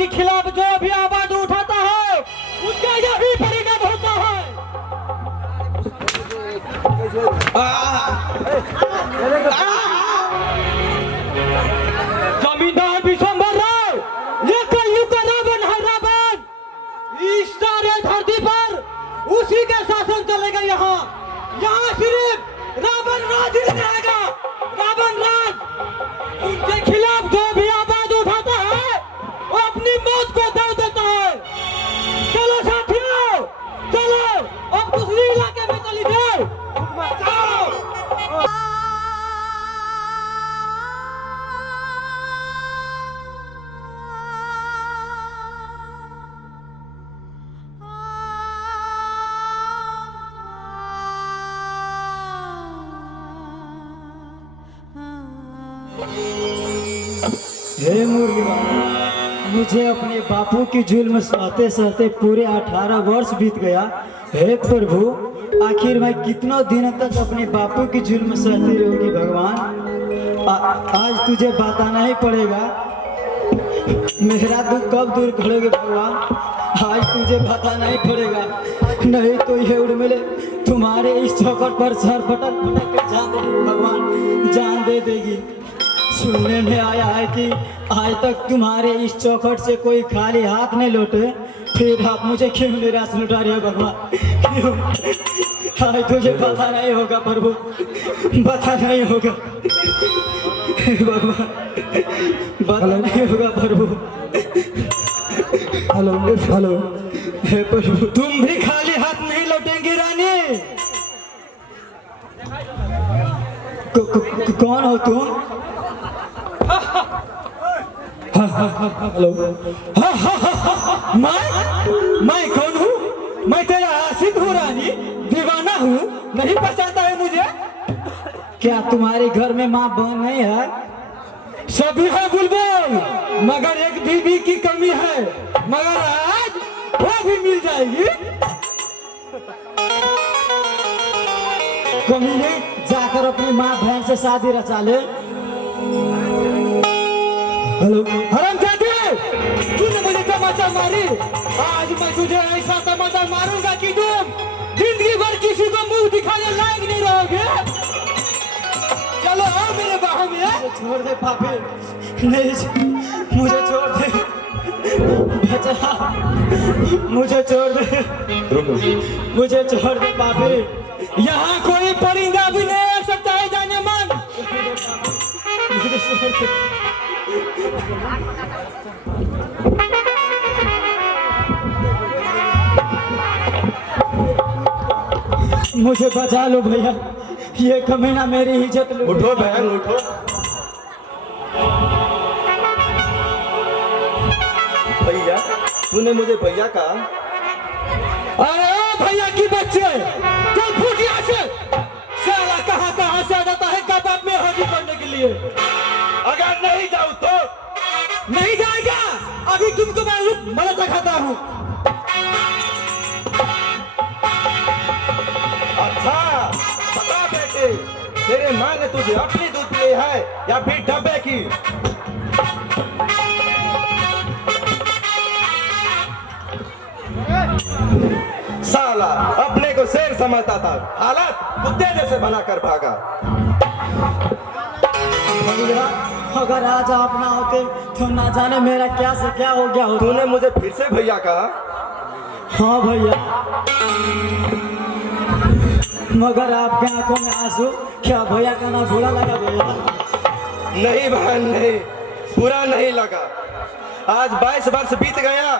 के खिलाफ जो भी आवाज उठाता है उसका यही परिणाम होता है। जमींदार विशंबर राव, ये कलयुग का रावण है रावण। इस सारे धरती पर उसी के शासन चलेगा। यहाँ सिर्फ रावण राज ही रहेगा, रावण राज। उनके खिलाफ जो भी आवाज उठाता है वो अपनी मौत को दाव देता है। चलो साथियों, चलो अब दूसरे इलाके में चली जाओ। हे मुर्गा, मुझे अपने बापू की जुल्म सहते सहते पूरे 18 वर्ष बीत गया। हे प्रभु, आखिर मैं कितनों दिनों तक अपने बापू की जुल्म सहती रहूंगी भगवान। आज तुझे बताना ही पड़ेगा, मेरा दुख कब दूर करोगे भगवान। आज तुझे बताना ही पड़ेगा, नहीं तो ये उर्मिले तुम्हारे इस चौखट पर सर पटक पटक के जान देगी भगवान, जान दे देगी। सुनने में आया है कि आज तक तुम्हारे इस चौखट से कोई खाली हाथ नहीं लौटे, फिर आप मुझे क्यों निराश लुटा रहे हो भगवान, क्यों? आज तुझे पता नहीं होगा प्रभु, पता नहीं होगा भगवान, पता नहीं होगा प्रभु। हेलो हेलो, हे प्रभु, तुम भी खाली हाथ नहीं लौटेंगे रानी। कौन हो तुम? हेलो, मैं कौन हूँ? मैं तेरा आशिक हूँ रानी, दीवाना हूँ, नहीं पहचानता है मुझे? क्या तुम्हारे घर में माँ बहन नहीं है? सभी है बुलबुल, मगर एक बीबी की कमी है, मगर आज वो भी मिल जाएगी। कमी नहीं, जाकर अपनी माँ बहन से शादी रचा ले। हेलो, हरामजादे, तूने मुझे तमाचा मारी, आज मैं तुझे ऐसा तमाचा मारूंगा कि तुम जिंदगी भर किसी को मुंह दिखाने लायक नहीं रहोगे। चलो आओ मेरे बाहों में। छोड़ दे पापी, नहीं, मुझे छोड़ दे, बचा, मुझे छोड़ दे, मुझे छोड़ दे पापी। यहाँ कोई परिंदा भी नहीं आ सकता है जाने मन, मुझे छोड़ दे। मुझे बचा लो भैया, ये कमीना मेरी इज्जत लो। उठो बहन उठो। भैया, तूने मुझे भैया कहा? अरे ओ भैया की बच्चे, चल फूट यहाँ से। साला कहाँ से आ जाता है कबाब में हाजिर करने के लिए। अगर नहीं जाऊँ तो? नहीं जाएगा, अभी तुमको मैं मदद दिखाता हूँ। अच्छा, बता बेटे, तेरे माँ ने तुझे अपनी दूध ली है या फिर डब्बे की? साला अपने को शेर समझता था, हालत कुत्ते जैसे बनाकर भागा। भैया, अगर आज आप ना होते तो ना जाने मेरा क्या से क्या हो गया होता। तूने मुझे फिर से भैया कहा? हाँ भैया, मगर आपके आंखों में आंसू, क्या भैया का नाम बुरा लगा भैया? नहीं बहन नहीं, बुरा नहीं लगा। आज 22 वर्ष बीत गया,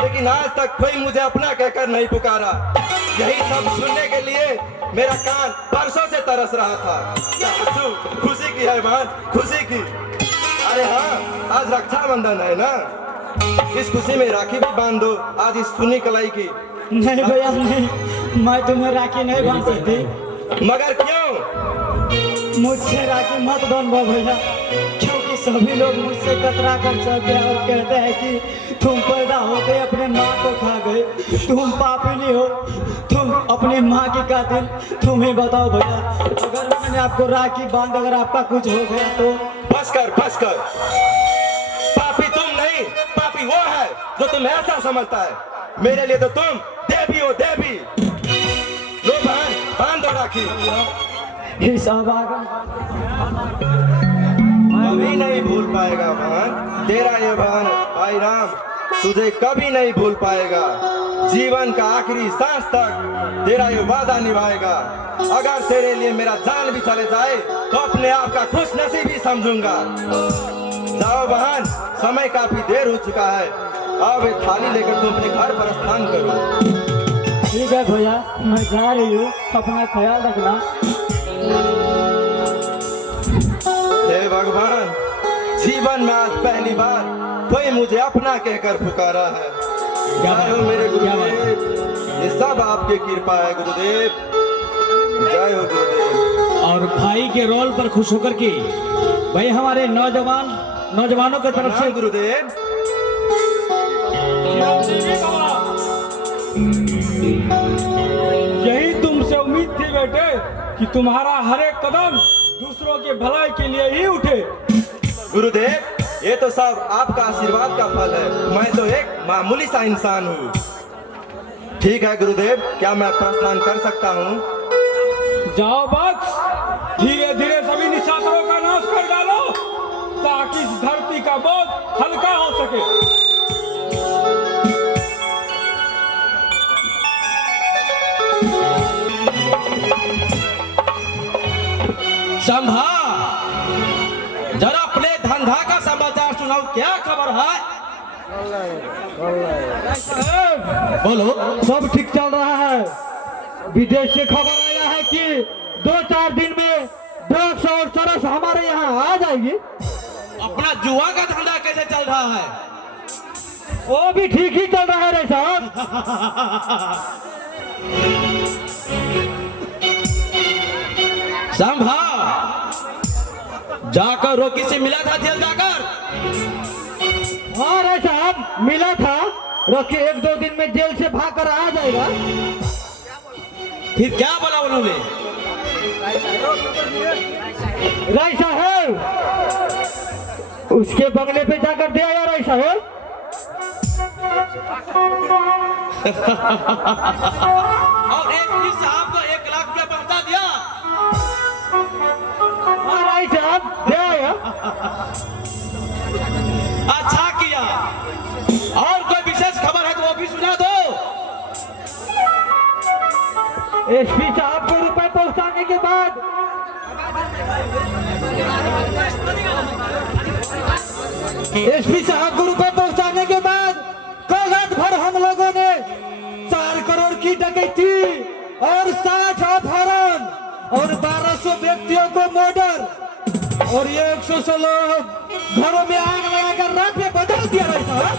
लेकिन आज तक कोई मुझे अपना कहकर नहीं पुकारा। यही सब सुनने के लिए मेरा कान बरसों से तरस रहा था। खुशी की है मान, खुशी की। अरे हाँ, आज रक्षाबंधन है ना, इस खुशी में राखी भी बांध दो आज इस सुनी कलाई की। नहीं भैया नहीं, मैं तुम्हें राखी नहीं बांध सकती। मगर क्यों? मुझसे राखी मत बांधो भैया, क्योंकि सभी लोग मुझसे कतरा कर चलते हैं और कहते हैं कि तुम पैदा होते अपने माँ को खा गए, तुम पापिनी हो, तुम अपनी माँ की कातिल। तुम ही बताओ भैया, अगर मैंने आपको राखी बांध, अगर आपका कुछ हो गया तो? बस कर, बस कर। पापी तुम नहीं, पापी वो है जो तुम्हें ऐसा समझता है। मेरे लिए तो तुम देवी हो, देवी। लो बहन, बांध दो राखी। हिसाब आगम कभी नहीं भूल पाएगा बहन, तेरा ये बहन भाई राम तुझे कभी नहीं भूल पाएगा। जीवन का आखिरी सांस तक तेरा ये वादा निभाएगा। अगर तेरे लिए मेरा जान भी चले जाए तो अपने आप का खुश नसीब ही समझूंगा। जाओ बहन, समय काफी देर हो चुका है। अब ये थाली लेकर तुम अपने घर पर प्रस्थान करो। ठीक है भैया, मैं जा रही हूँ, अपना ख्याल रखना। हे भगवान, जीवन में आज पहली बार कोई मुझे अपना कहकर पुकारा है। जय हो मेरे गुरुदेव, ये सब आपकी कृपा है गुरुदेव। जय हो गुरुदेव। और भाई के रोल पर खुश होकर के भाई हमारे नौजवानों की तरफ से प्रणाम गुरुदेव। यही तुमसे उम्मीद थी बेटे कि तुम्हारा हर एक कदम दूसरों के भलाई के लिए ही उठे। गुरुदेव, ये तो सब आपका आशीर्वाद का फल है। मैं तो एक मामूली सा इंसान हूँ। ठीक है गुरुदेव, क्या मैं प्रस्थान कर सकता हूँ? जाओ बक्स, धीरे धीरे सभी निशाचरों का नाश कर डालो ताकि इस धरती का बोझ हल्का हो सके। संभा, जरा अपने धंधा का समाचार सुनाओ, क्या खबर है? बोलो। सब ठीक चल रहा है। विदेश से खबर आया है कि 2-4 दिन में ड्रग्स और चरस हमारे यहाँ आ जाएगी। अपना जुआ का धंधा कैसे चल रहा है? वो भी ठीक ही चल रहा है रे साहब। संभा, जाकर रोकी से मिला था जेल जाकर? हाँ रे साहब, मिला था। रोकी 1-2 दिन में जेल से भाग कर आ जाएगा। फिर क्या बोला उन्होंने? राय साहब, उसके बंगले पे जाकर दे आया राय साहब। और एसपी साहब को 1 लाख रुपया पहुंचा दिया? हाँ राय साहब, दे आया। अच्छा किया। और कोई विशेष खबर है तो वो भी सुना दो। एसपी साहब को रुपए पहुंचाने के बाद कल रात भर हम लोगों ने 4 करोड़ की डकैती और 60 अपहरण और 1200 व्यक्तियों को मर्डर और 100 लोग घरों में आग लगाकर रात में बदल दिया भाई साहब।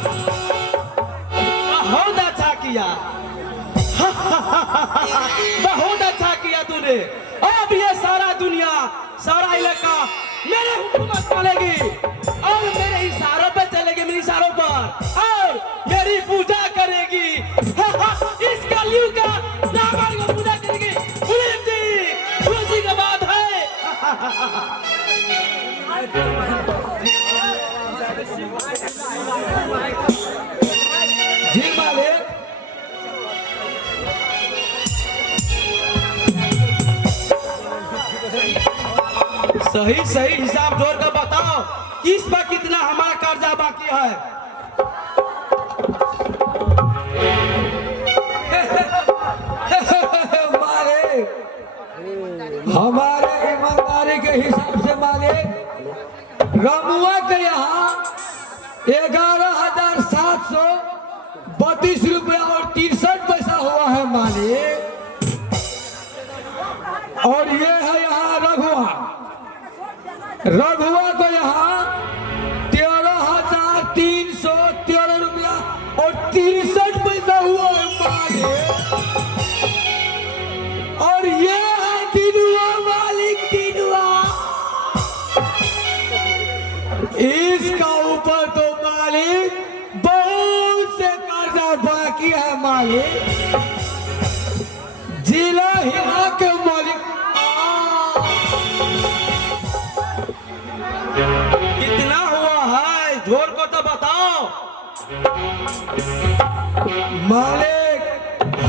बहुत अच्छा किया। बहुत अच्छा किया तूने। अब ये सारा दुनिया, सारा इलाका मेरे हुकूमत चलेगी और मेरे इशारों पे चलेगी, मेरे इशारों पर, और मेरी पूजा करेगी। इस कलयुग का रावण को पूजा करेगी। खुशी की बात है। जी मालिक। सही सही हिसाब जोड़ कर बताओ, किस पर कितना हमारा कर्जा बाकी है? हमारे ईमानदारी के हिसाब से मालिक, रमुआ के यहाँ 11,732 रुपया और 63 पैसा हुआ है मालिक। और ये है यहाँ रघुआ को यहाँ 13,313 रुपया और 63 पैसा हुआ है मालिक। और ये है दिनुआ मालिक, दिनुआ। इसका ऊपर तो मालिक बहुत से कर्जा बाकी है मालिक। जिला हिला के मालिक। कितना हुआ है? जोड़ को तो बताओ। मालिक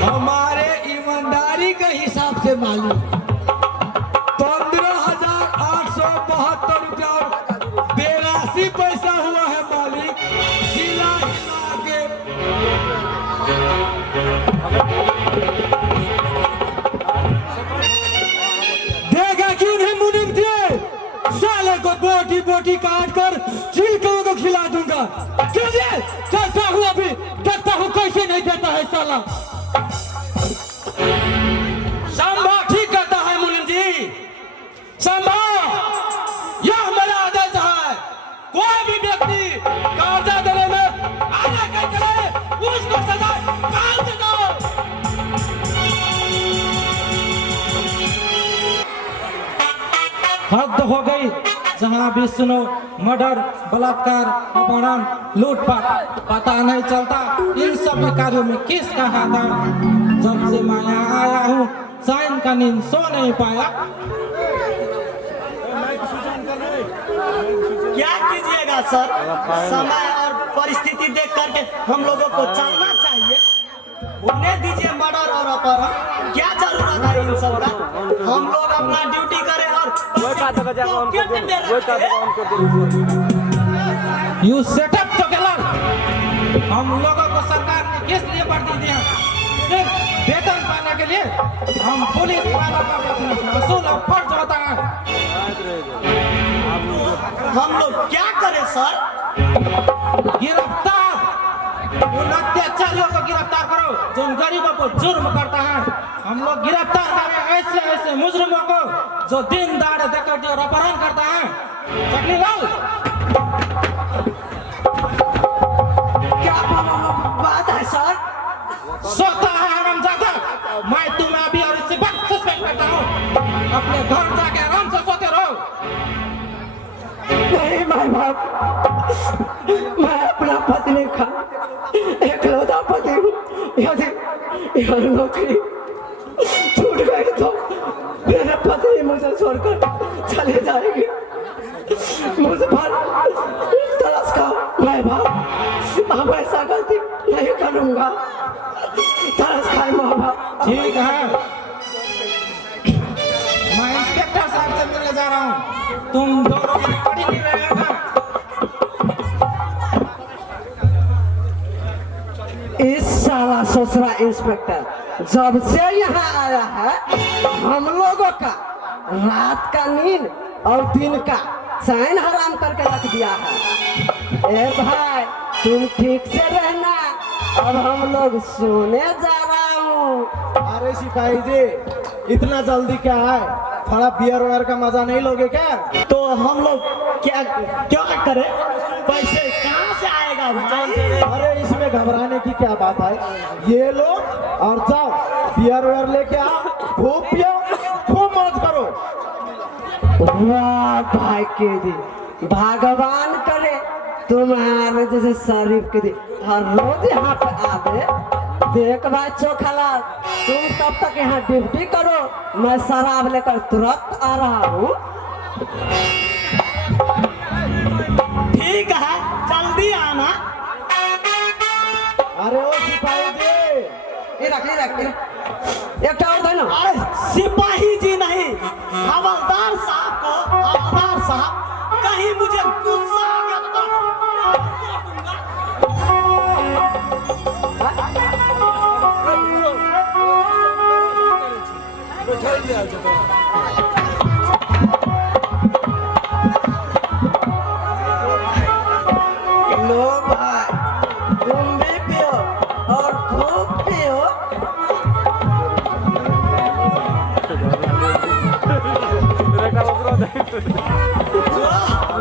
हमारे ईमानदारी के हिसाब से मालिक 15,872 रुपया और 82 पैसा हुआ है मालिक। हिला हिला के देखा क्यों नहीं मुनिम थे? साले को बोटी बोटी काट कर छिलकों को खिला दूंगा। चलिए चलता हूँ, अभी देखता हूँ कैसे नहीं देता है साला। सांबा ठीक कहता है मुनिम जी। सांबा, यह हमारा आदेश है, कोई भी व्यक्ति कर्जा देने में आना करे उसको सजा काल से दो। हद हो गई। जहाँ भी सुनो मर्डर, बलात्कार, अपहरण, लूटपाट, पता नहीं चलता इन सब कार्यों में किसका हाथ है। जब से मैं यहाँ आया हूँ साइन का नींद सो नहीं पाया। क्या कीजिएगा सर, समय और परिस्थिति देख करके हम लोगों को चलना चाहिए। उन्हें दीजिए मर्डर और अपहरण, क्या जरूरत है इन सब का। हम लोग अपना ड्यूटी करें और पॉकेट में रखें। You setup together. हम लोगों को सरकार ने किस लिए भर्ती दिया? सिर्फ वेतन पाने के लिए। हम पुलिस वालों का भी अपना असूल और फर्ज होता है। हम लोग क्या करें सर? गिरफ्तार उन अत्याचारियों को गिरफ्तार करो जो उन गरीबों को जुर्म करता है। हम लोग गिरफ्तार करें ऐसे ऐसे मुजरिमों को जो दिन दहाड़े डकैती और अपहरण करता है। चटनी लाल, क्या बात है सर? सोता है हरामजादा। मैं तुम्हें अभी और इसी वक्त सस्पेंड करता हूँ। अपने घर जाके आराम से सोते रहो। नहीं माँ बाप, मैं अपना पत्नी का एकलौता पति हूँ। यदि यह नौकरी छूट गई तो मेरे पत्नी मुझे छोड़कर चली जाएगी। मुझ पर तरस का मैं बाप, अब ऐसा गलती नहीं करूँगा। तरस खाए माँ बाप। ठीक है, मैं इंस्पेक्टर साहब से मिलने जा रहा हूँ। तुम दोनों की पड़ी नहीं रहेगा। इस साला ससुरा इंस्पेक्टर जब से यहाँ आया है हम लोगों का रात का नींद और दिन का चैन हराम करके रख दिया है। ए भाई तुम ठीक से रहना, अब हम लोग सोने जा रहा हूँ। अरे सिपाही जी, इतना जल्दी क्या है? थोड़ा बियर वायर का मजा नहीं लोगे क्या? तो हम लोग क्या करें? पैसे कहाँ से आएगा भाई? अरे इसमें घबराने की क्या बात है? ये लो और जाओ बियर वायर लेके आओ, खूब पियो, खूब मौज करो। वाह भाई के दी, भगवान करे तुम्हारे जैसे शरीफ के दी हर रोज यहाँ पे आवे। देख भाई चोखालाल, तुम तब तक यहाँ ड्यूटी करो, मैं शराब लेकर तुरंत आ रहा हूँ। ठीक है, जल्दी आना। अरे ओ सिपाही जी, ये रख एक और देना। अरे सिपाही जी नहीं, हवलदार साहब को। हवलदार साहब, कहीं मुझे गुस्सा आ गया तो लो भाई, तुम भी पियो और खूब पियो।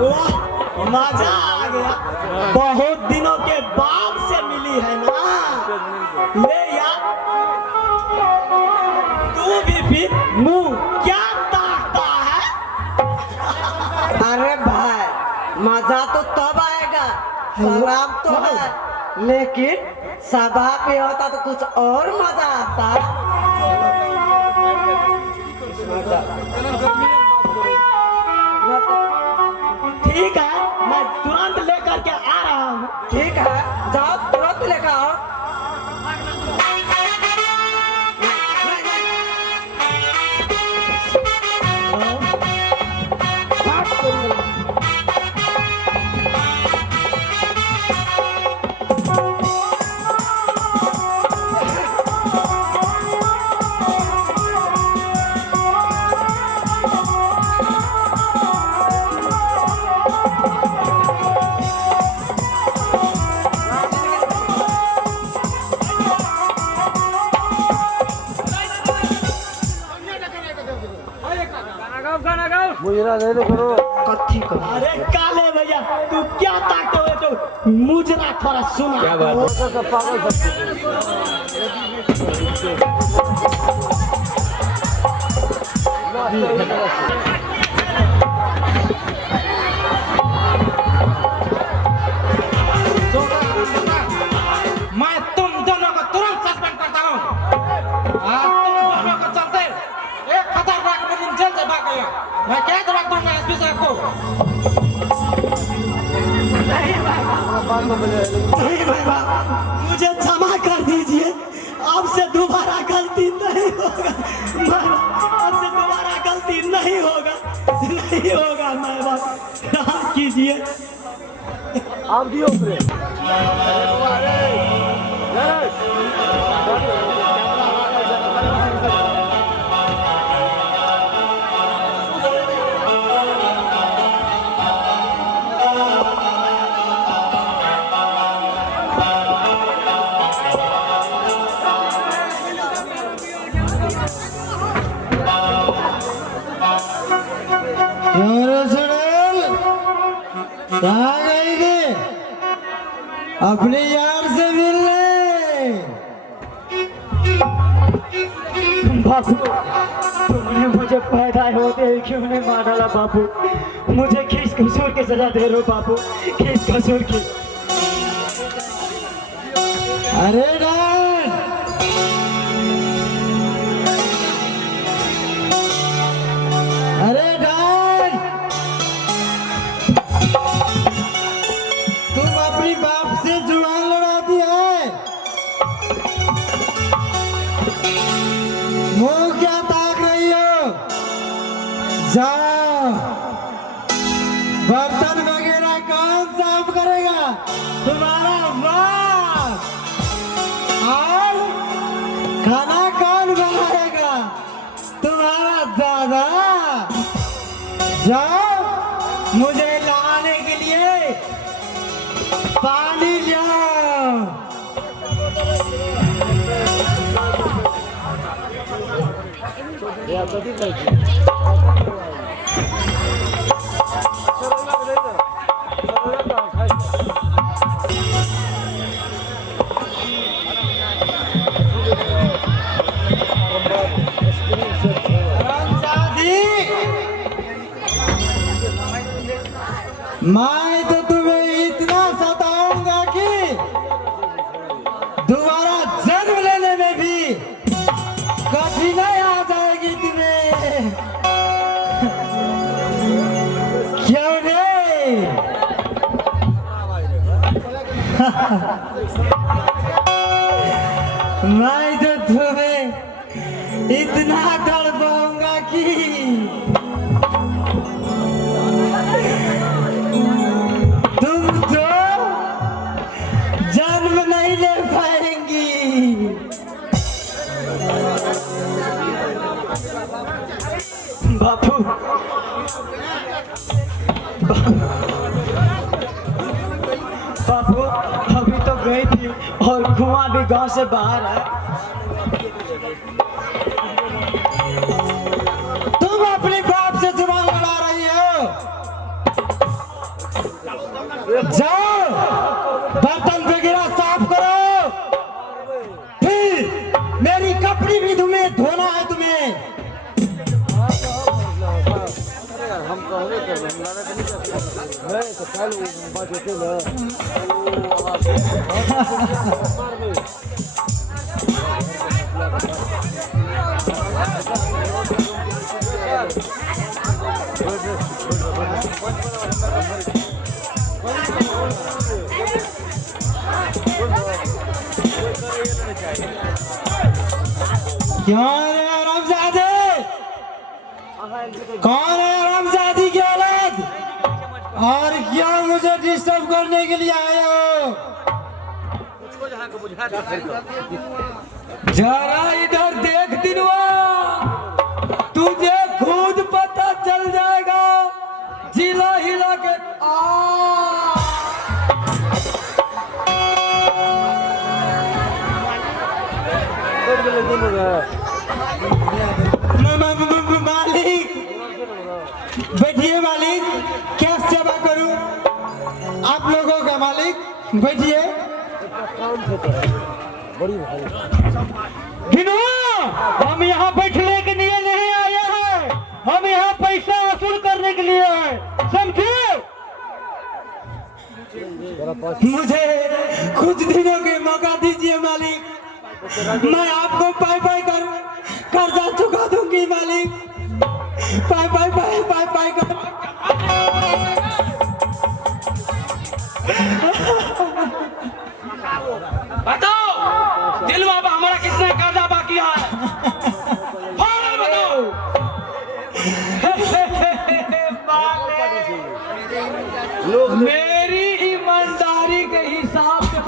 वाह, मजा आ गया। बहुत दिनों के बाद से मिली है ना। ले यार, तू भी पी। मुंह क्या ताकता है? अरे भाई मजा तो तब आएगा, शराब तो है, लेकिन शराब पे होता तो कुछ और मजा आता। ठीक है, मैं तुरंत लेकर के आ रहा हूँ। ठीक है, जाओ कथी कर अरे काले भैया तू क्या ताकते हुए तो मुजरा थोड़ा सुना क्या बात मैं तुम दोनों को तुरंत सस्पेंड करता हूँ आज तुम दोनों को चलते एक खतरनाक मुजरिम जेल से भाग गया मैं क्या जवाब दूंगा एसपी साहब को नहीं भैया मुझे क्षमा कर दीजिए अब से दोबारा गलती नहीं होगा अब से दोबारा गलती नहीं होगा मैं बस राम कीजिए कहाँ गई थी अपने यार से मिलने? बापू तुमने मुझे पैदा होते ही क्यों नहीं मार डाला बापू मुझे किस कसूर की सजा दे रहे हो बापू किस कसूर की अरे डैड अरे डैड तुम अपनी बाप से जुबान लड़ाती है मुंह क्या ताक रही हो जाओ बर्तन वगैरह कौन साफ करेगा तुम्हारा बाप और खाना कौन बनाएगा तुम्हारा दादा जाओ मुझे नहाने के लिए पानी लाओ मैं तो तुम्हें इतना सताऊंगा कि दोबारा जन्म लेने में भी कठिनाई आ जाएगी तुम्हें क्यों रे मैं तो तुम्हें इतना तड़पाऊंगा कि तुम तो जन्म नहीं ले पाएंगी बापू बापू अभी तो गई थी और कुआं भी गांव से बाहर है तुम अपने बाप से जुबान लड़ा रही हो जाओ बर्तन वगैरह साफ करो फिर मेरी कपड़ी भी तुम्हें धोना है तुम्हें क्यों रे हरामजादे कौन है हरामजादी की औलाद और क्या मुझे डिस्टर्ब करने के लिए आए हो जरा इधर देख दिनवा तुझे खुद पता चल जाएगा जिला हिला के मालिक बैठ बैठिए मालिक, क्या सेवा करूं? आप लोगों का मालिक, बैठिए। दिनवा, हम यहाँ बैठने के लिए नहीं आए हैं, हम यहाँ पैसा वसूल करने के लिए हैं, समझे? मुझे कुछ दिनों के मौका दीजिए मालिक, मैं आपको पाई पाई कर कर्जा चुका दूंगी मालिक, पाई पाई पाई पाई पाई कर। बताओ दिल बाबा, हमारा कितना कर्जा बाकी है? हाँ बताओ। मेरी ईमानदारी के हिसाब से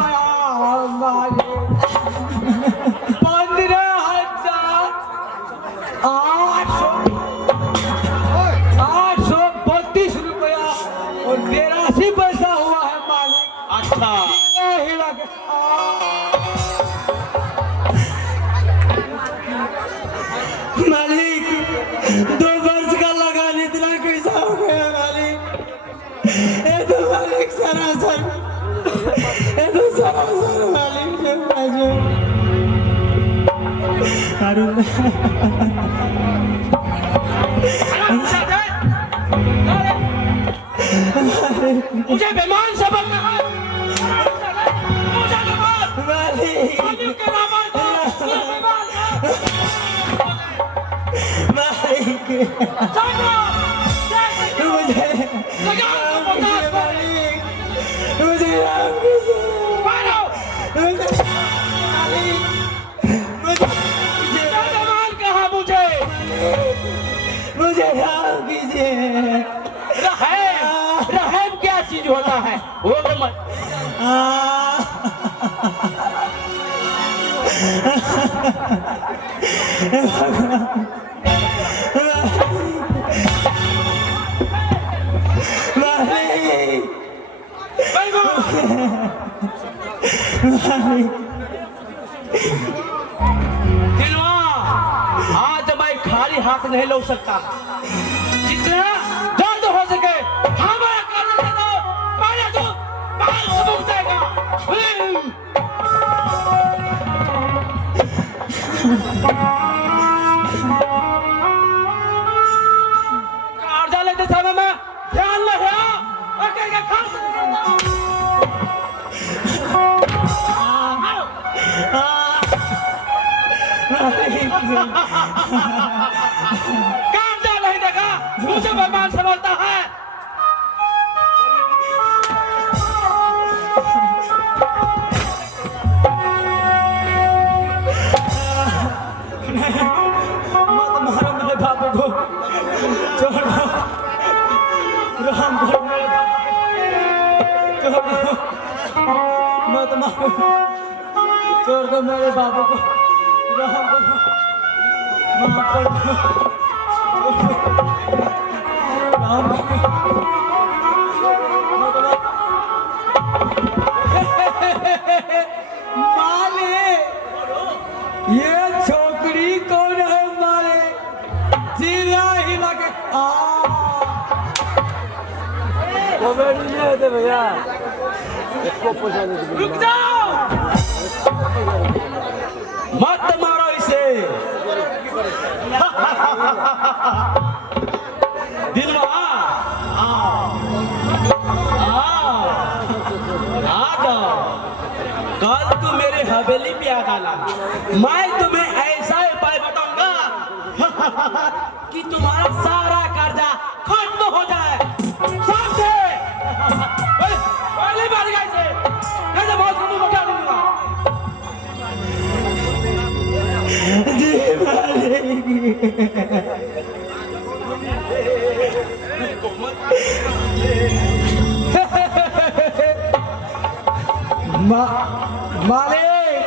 15,832 रुपया और 83 पैसा हुआ है मालिक। अच्छा हिला के मालिक, 2 वर्ष का लगान इतना कैसा हो गया मालिक? ये तो मालिक सरासर, ये तो सरासर मालिक मुझे बेमान समझ में है। मुझे बेमान मालिक, मालिक के नाम पर ये बेमान है। मालिक, मुझे मुझे राम कीजिए, मुझे मुझे राम कीजिए। रहम क्या चीज होता है वो तो मत। दिलवा, आज मैं खाली हाथ नहीं लौट सकता, जितना जल्द हो सके हमारा कर्ज दे दो, पहले तो बाल से मुक जाएगा। कर्जा लेते समय में ध्यान रखना, अकेले का खर्च नहीं करना। कर्जा नहीं देगा, मुझे भगवान समझता है। मत मारो मेरे बापू को, छोड़ दो, राम करो मेरे बापू, छोड़ दो, मत मारो, छोड़ दो मेरे बापू को, राम करो, माफ कर दो, राम करो, मत मारो। माले, ये छोकरी कौन है माले? जिला हिला के रुक जाओ, मत मारो इसे। दिलवा आओ, आओ, आ जाओ। कल तुम मेरे हवेली पे आ जाना, मैं तुम्हें ऐसा उपाय बताऊंगा कि तुम्हारा सारा कर्जा खत्म हो जाए। समझे? पहले बार गए से नहीं तो बहुत कुछ बता दूंगा। जी मालिक, मालिक,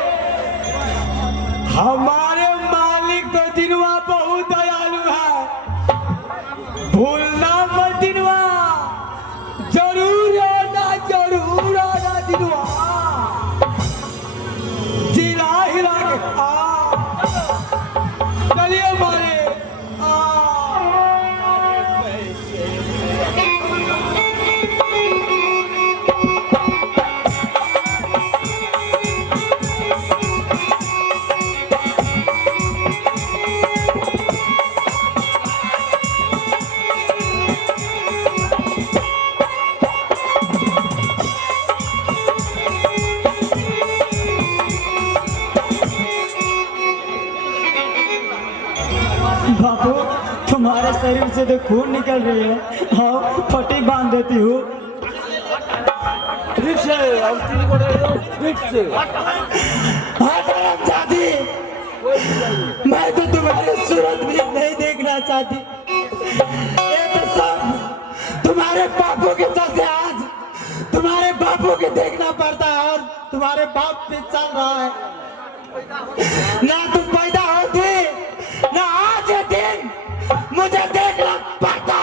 हमारे मालिक तो दिनवा बहुत दयालु है, भूलना मत दिनवा, जरूर आना दिनवा, जिला हिला के चलिए मालिक। बापू तुम्हारे शरीर से तो खून निकल रही है, हाँ पट्टी बांध देती हूँ। हाँ हरामजादी, मैं तो तुम्हारी सूरत भी नहीं देखना चाहती। ये तो सब तुम्हारे बापू के चलते आज तुम्हारे बापू के देखना पड़ता है और तुम्हारे बाप पे चल रहा है। ना तुम पैदा होती ना आज ये दिन मुझे देखना पड़ता।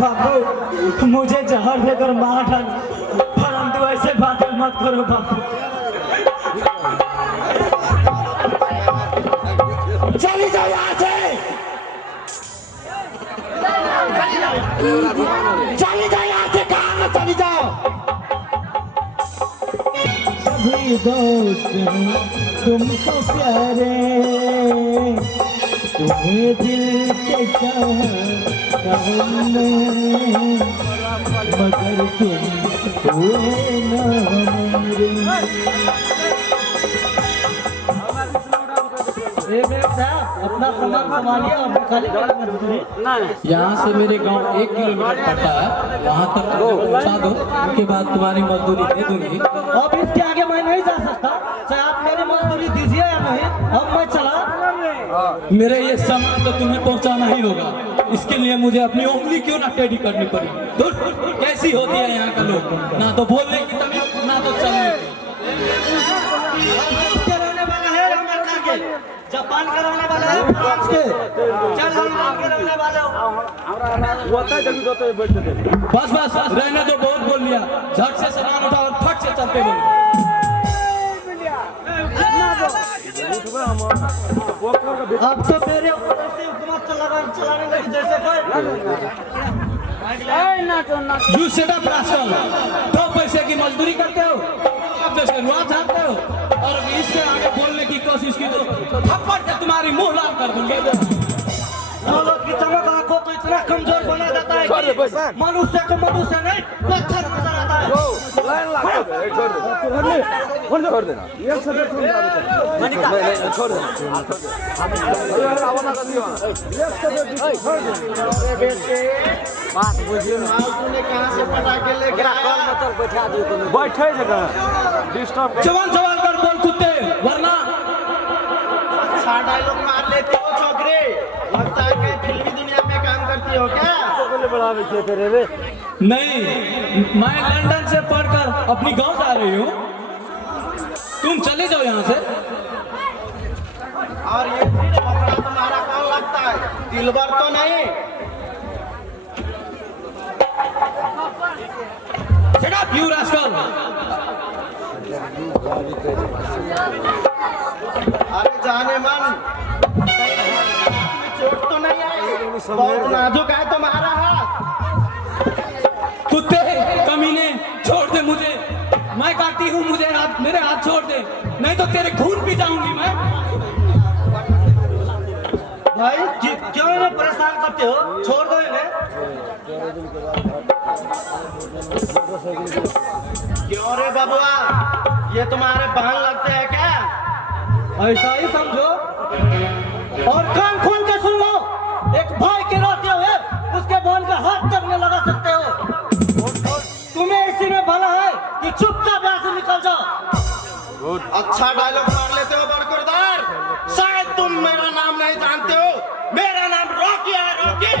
बापू मुझे जहर देकर मार डाल, परंतु ऐसे बातें मत करो बापू। चली जाओ यहाँ से, चली जाओ यहाँ से, कहाँ ना चली जाओ। सभी दोस्त तुमको प्यारे, तुम्हें दिल के मगर तुम हुए न अपना सामान संभालिए और खाली यहाँ से मेरे गांव 1 किलोमीटर पड़ता है, वहाँ तक पहुँचा दो, उसके बाद तुम्हारी मजदूरी दे दूंगी। अब इसके आगे मैं नहीं जा सकता, चाहे आप मेरी मजदूरी दीजिए या नहीं। अब मैं चला। मेरे ये सामान तो तुम्हें पहुँचाना ही होगा, इसके लिए मुझे अपनी उंगली क्यों ना टेढ़ी करनी पड़ी। दूर कैसी होती है यहाँ का लोग, ना तो बोलने की तमीज ना तो चलने की। रहने वाला है अमेरिका के, जापान का रहने वाला है, फ्रांस के, चल हम के रहने वाले हो। बस बस रहने दो, बहुत बोल लिया। झट से सामान उठा और फट से चलते बोलो। अब तो मेरे ऊपर ऐसे हुकूमत चलाने लगी जैसे यू सेट अप रास्कल, 2 पैसे की मजदूरी करते हो, अब जैसे रुआ झाड़ते हो, और अगर इससे आगे बोलने की कोशिश की तो थप्पड़ से तुम्हारी मुंह लाल कर दूंगा। दौलत की चमक आंखों को इतना कमजोर बना देता है कि मनुष्य को मनुष्य नहीं पत्थर नजर आता है। जवान सवाल कर बोल कुत्ते, वरना अच्छा डायलॉग मार लेते हो छोकरे, लगता है कि फिल्मी दुनिया में काम करती हो क्या? नहीं, मैं लंदन से पढ़कर अपनी गांव जा रही हूँ, तुम चले जाओ यहाँ से। और ये कपड़ा तुम्हारा कौन लगता है? दिलबर तो नहीं? Shut up, you rascal! अरे जाने मन, चोट तो नहीं आई? बहुत नाजुक है तुम्हारा हाथ। कुत्ते कमीने, छोड़ दे मुझे, मैं काटी हूँ, मुझे हाथ, मेरे हाथ छोड़ दे, नहीं तो तेरे खून पी जाऊंगी मैं। भाई क्यों इन्हें परेशान करते हो, छोड़ दो इन्हें। क्यों रे बबुआ, ये तुम्हारे बहन लगते हैं क्या? ऐसा ही समझो और कान खोल के सुन लो, एक भाई के रोते हुए उसके बहन का हाथ तक नहीं लगा सकते हो। तुम्हें इसी में भला है कि चुपचाप यहाँ से निकल जाओ। अच्छा डायलॉग मार लेते हो बरकुरदार, शायद तुम मेरा नाम नहीं जानते हो, मेरा नाम रॉकी है, रॉकी।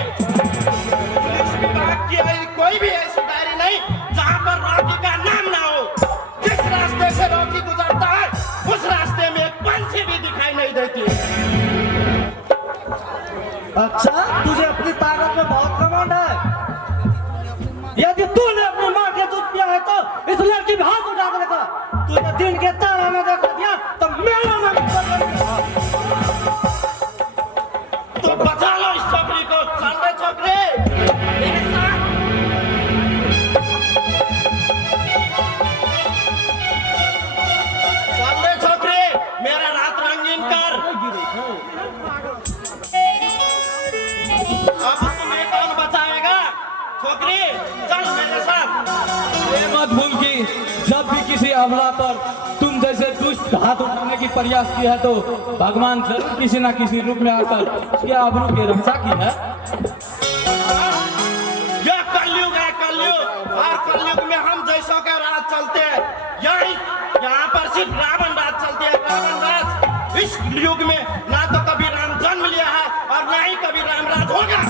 पुलिस विभाग की कोई भी ऐसी डायरी नहीं जहाँ पर रॉकी का नाम ना हो। जिस रास्ते से रॉकी गुजरता है उस रास्ते में एक पंछी भी दिखाई नहीं देती। अच्छा, तुझे अपनी ताकत में बहुत घमंड है। यदि तूने अपनी माँ के दूध पिया है तो इस लड़की पे हाथ उठा कर देखा। तूने दिन के तारा में देखा दिया तो मेरा नाम तो बचा लो इस छोकरी को। चल रे छोकरे, मेरे साथ। चल रे छोकरे, मेरा रात रंगीन कर। अब तुम एक ये मत भूल कि जब भी किसी अबला पर तुम जैसे दुष्ट हाथ उठाने की प्रयास किया है तो भगवान जरूर किसी ना किसी रूप में आकर उसके आबरू की रक्षा की है। यह कलयुग है, कलयुग। और कलयुग में हम जैसों का राज चलते हैं। यहाँ पर सिर्फ रावण राज चलते हैं, रावण राज। इस युग में ना तो कभी राम जन्म लिया है और ना ही कभी राम राज होगा।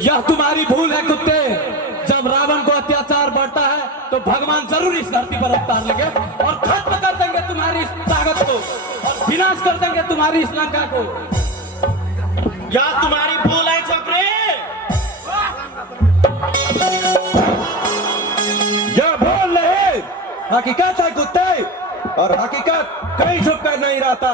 यह तुम्हारी भूल है कुत्ते। जब रावण को अत्याचार बढ़ता है तो भगवान जरूर इस धरती पर अवतार लेंगे और खत्म कर देंगे तुम्हारी इस ताकत को और विनाश कर देंगे तुम्हारी इस लंका को। यह तुम्हारी भूल है छोकरे। यह भूल नहीं, हकीकत है कुत्ते, और हकीकत कहीं छुप कर नहीं रहता।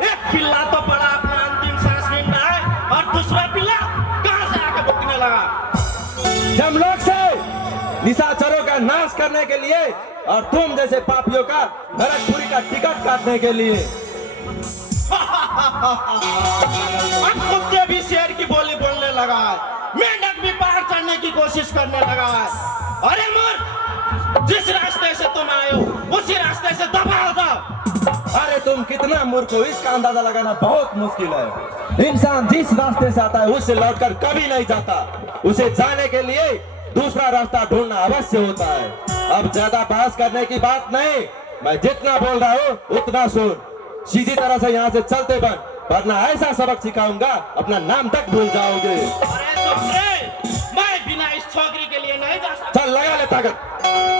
एक पिल्ला तो बड़ा अपना अंतिम सांस गिन रहा है और दूसरा पिल्ला कहां से आके भुगतने लगा। जमलोक से निशाचरों का नाश करने के लिए और तुम जैसे पापियों का नरकपुरी का टिकट काटने के लिए। अब कुत्ते भी शेर की बोली बोलने लगा है, मेंढक भी पहाड़ चढ़ने की कोशिश करने लगा है। अरे मूर्ख, जिस रास्ते से तुम आए हो उसी रास्ते से दबाओ दो। अरे तुम कितना मूर्ख हो, इसका अंदाजा लगाना बहुत मुश्किल है। इंसान जिस रास्ते से आता है उससे लौटकर कभी नहीं जाता। उसे जाने के लिए दूसरा रास्ता ढूंढना अवश्य होता है। अब ज्यादा बहस करने की बात नहीं, मैं जितना बोल रहा हूँ उतना सुन। सीधी तरह से यहाँ से चलते बन, वरना ऐसा सबक सिखाऊंगा अपना नाम तक भूल जाओगे। अरे छोकरे, मैं बिना इस छोकरी के लिए नहीं जा सकता। चल लगा ले ताकत।